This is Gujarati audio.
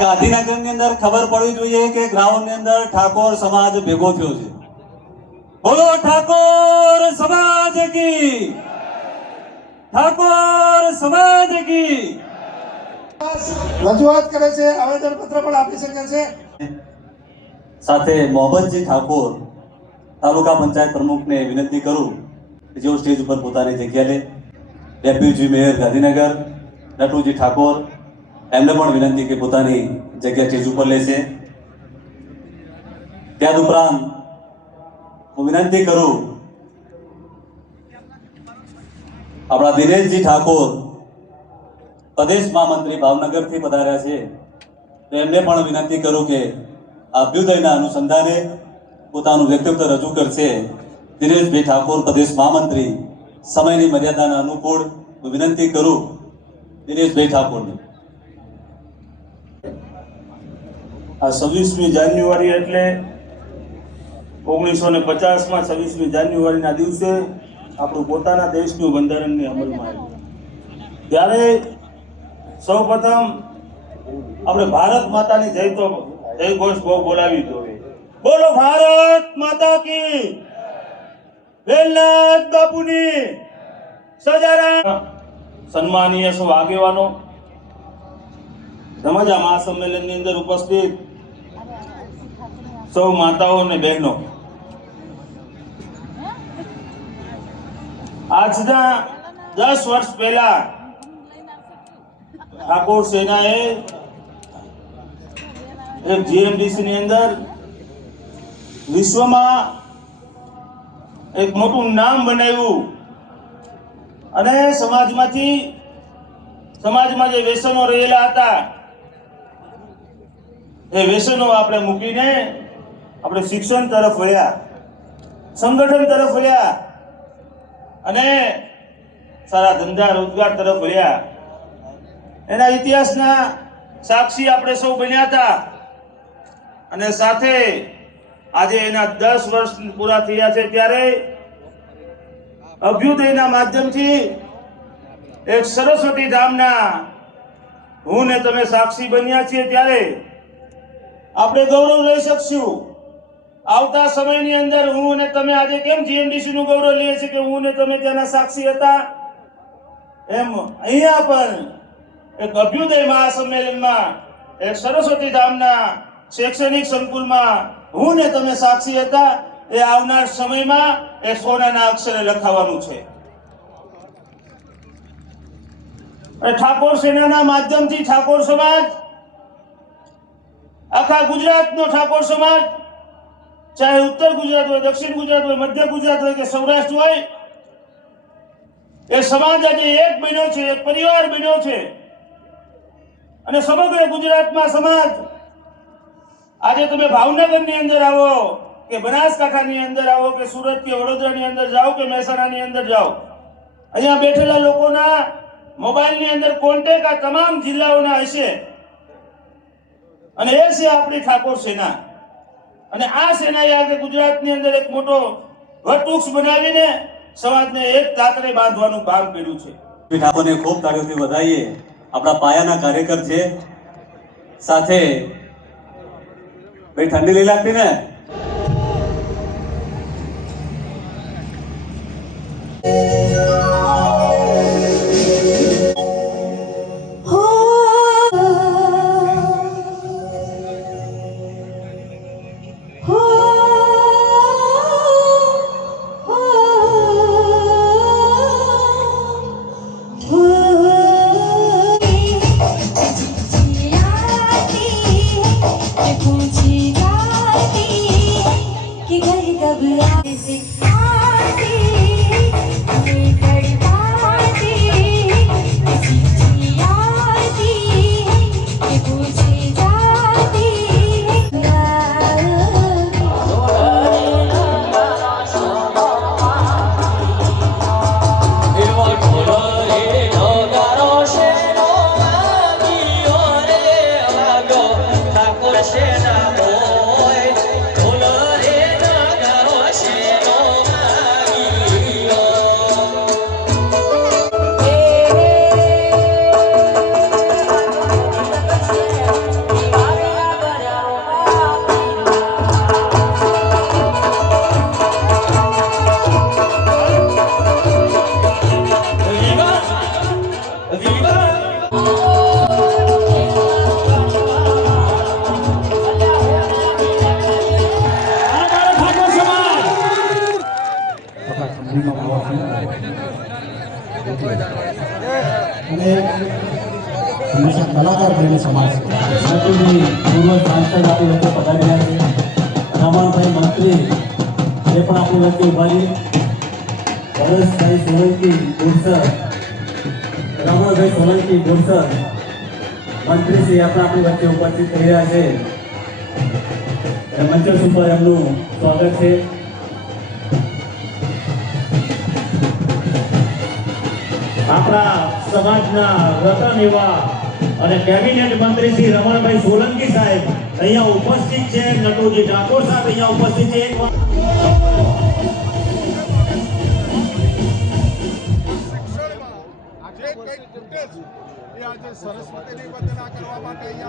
ગાંધીનગરની અંદર ખબર પડવી જોઈએ કે ગ્રાઉન્ડની અંદર ઠાકોર સમાજ ભેગો થયો છે. બોલો ઠાકોર સમાજ કી, ઠાકોર સમાજ કી. રજૂઆત કરે છે, આવેદન પત્ર પણ આપી શકે છે. સાથે મોહમ્મદજી ઠાકોર તાલુકા પંચાયત પ્રમુખને વિનંતી કરું કે જેઓ સ્ટેજ ઉપર પોતાની જગ્યા લે. ડેપ્યુટી મેયર ગાંધીનગર નટુજી ઠાકોર એમને પણ વિનંતી કે પોતાની જગ્યા સ્ટેજ ઉપર લેશે. ત્યાર ઉપરાંત હું વિનંતી કરું આપણા દિનેશજી ઠાકોર પ્રદેશ મહામંત્રી ભાવનગરથી પધાર્યા છે, તો એમને પણ વિનંતી કરું કે અભ્યુદયના અનુસંધાને પોતાનું વ્યક્તિત્વ રજૂ કરશે. દિનેશભાઈ ઠાકોર પ્રદેશ મહામંત્રી, સમયની મર્યાદાના અનુકૂળ હું વિનંતી કરું દિનેશભાઈ ઠાકોરને. આ 26મી જાન્યુઆરી એટલે 1950માં 26મી જાન્યુઆરીના દિવસે આપણું પોતાના દેશનું બંધારણને અમલમાં આવ્યું. ત્યારે સૌપ્રથમ આપણે ભારત માતાની જય ઘોષ બોલાવી જોઈએ. બોલો ભારત માતા કી, વેલનાથ બાપુની સજારા. સન્માનીય સૌ આગેવાનો, તેમજ આ મહાસંમેલનની અંદર ઉપસ્થિત સૌ માતાઓ અને બહેનો, આજના 10 વર્ષ પહેલા ઠાકોર સેનાએ એક જીએમડીસી ની અંદર વિશ્વમાં એક મોટું નામ બનાવ્યું અને સમાજમાં જે વ્યસનો રહેલા હતા એ વ્યસનો આપણે મૂકીને આપણે શિક્ષણ તરફ વળ્યા, સંગઠન તરફ વળ્યા અને સારા ધંધા રોજગાર તરફ વળ્યા. એના ઇતિહાસના સાક્ષી આપણે સૌ બન્યા હતા અને સાથે આજે એના 10 વર્ષ પૂરા થયા છે ત્યારે અભ્યુદયના માધ્યમથી એક સરસ્વતી ધામના હું ને તમે સાક્ષી બન્યા છીએ ત્યારે આપણે ગૌરવ લઈ શકશું. આવતા સમયની અંદર હું અને તમે આજે કેમ જીએમડીસી નું ગૌરવ લઈએ છીએ કે હું ને તમે ત્યાંના સાક્ષી હતા, એમ અહીંયા પણ એક અભ્યુદય મહાસંમેલનમાં એક સરસ્વતી ધામના શૈક્ષણિક સંકુલમાં હું ને તમે સાક્ષી હતા. એ આવનાર સમયમાં એ સોનાના અક્ષરે લખાવાનું છે. ઠાકોર સેનાના માધ્યમથી ઠાકોર સમાજ, આખા ગુજરાતનો ઠાકોર સમાજ, ચાહે ઉત્તર ગુજરાત હોય, દક્ષિણ ગુજરાત હોય, મધ્ય ગુજરાત હોય કે સૌરાષ્ટ્ર હોય, એ સમાજ આજે એક બન્યો છે, એક પરિવાર બન્યો છે. અને સમગ્ર ગુજરાતમાં સમાજ, આજે તમે ભાવનગરની અંદર આવો કે બનાસકાંઠાની અંદર આવો કે સુરત કે વડોદરાની અંદર જાઓ કે મહેસાણાની અંદર જાઓ, અહીંયા બેઠેલા લોકોના મોબાઈલની અંદર કોન્ટેક્ટ આ તમામ જિલ્લાઓના હશે અને એ છે આપણી ઠાકોર સેના. અને આ સેનાએ આજે ગુજરાતની અંદર એક મોટો વટવૃક્ષ બનાવીને સમાજને એક તાતરે બાંધવાનું કામ કર્યું છે. ઠાકોરને ખૂબ તાળીઓથી વધાવીએ. આપણા પાયાના કાર્યકર છે. સાથે ભાઈ ઠંડી નહીં લાગતી ને? कि घर कब आए से आती અને હંમેશા કલાકાર પ્રેમી સમાજ નટુજી પૂર્વ સાંસદ આપણી વચ્ચે પધારી રહ્યા છે. રમણભાઈ મંત્રી એ પણ આપણી વચ્ચે ઉભા છે. પરેશભાઈ સોલંકી બોરસદ, રમણભાઈ સોલંકી બોરસદ મંત્રી શ્રી આપણી વચ્ચે ઉપસ્થિત થઈ રહ્યા છે. મંચ ઉપર એમનું સ્વાગત છે. આપણા સમાજના રતન એવા અને કેબિનેટ મંત્રી શ્રી રમણભાઈ સોલંકી સાહેબ અહીંયા ઉપસ્થિત છે. નટુજી ઠાકોર સાહેબ અહીંયા ઉપસ્થિત છે. શિક્ષણમાં જે કંઈક ખૂટે છે એ આજે સરસ્વતીની વંદના કરવા માટે અહીંયા